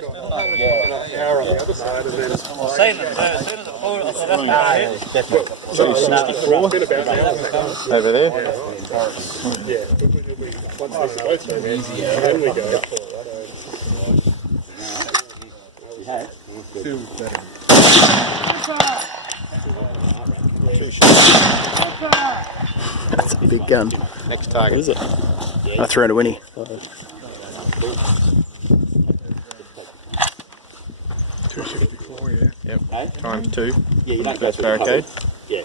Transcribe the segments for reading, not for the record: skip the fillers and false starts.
power on the other side, and then I've seen it. As soon as it pulled, I thought that's about it. so 64 been about now. Over there. Yeah, once this goes through, then we go. That's a big gun. Next target. Is it? I threw it a Winnie. 264, yeah. Yep. Times 2. Yeah, you don't First barricade. Yeah.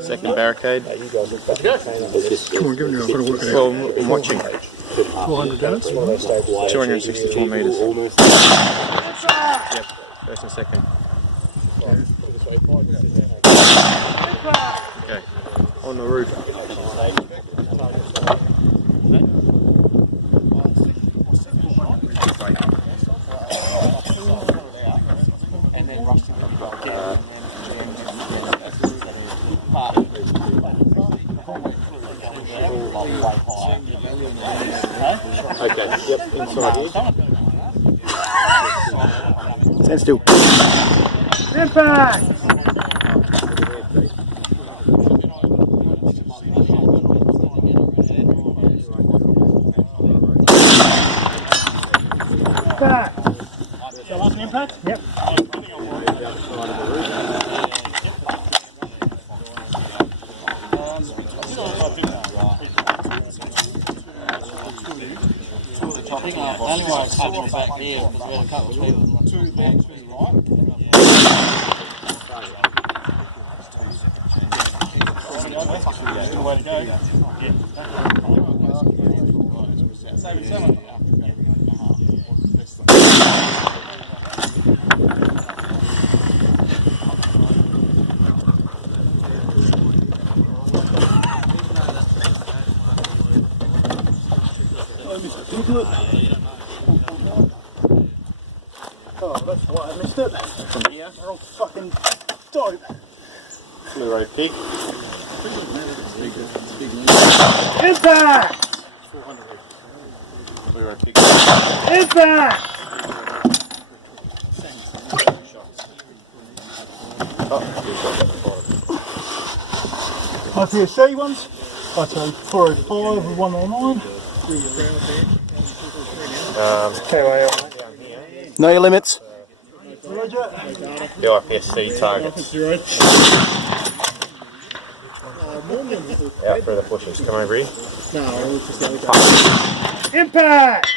Second barricade. Come on, give me. I've got to work it out. Well, I'm watching. 400 yards. 264 metres. Yep. First and second. Okay. On the roof. And then rush to the Okay. Yep. Inside here. Stand still. Impact! Impact! So last impact? Yep. I think the only way I cut it back here was where the cut between the two banks was right. Still a way to go. Oh, that's why I missed it. From here. They're all fucking dope. Fluoro pig. Impact! Fluoro pig. Impact! IPSC ones. I tell you, 405 and 109. Know your limits. Roger. The IPSC targets. Out through the bushes. Come over here. Impact!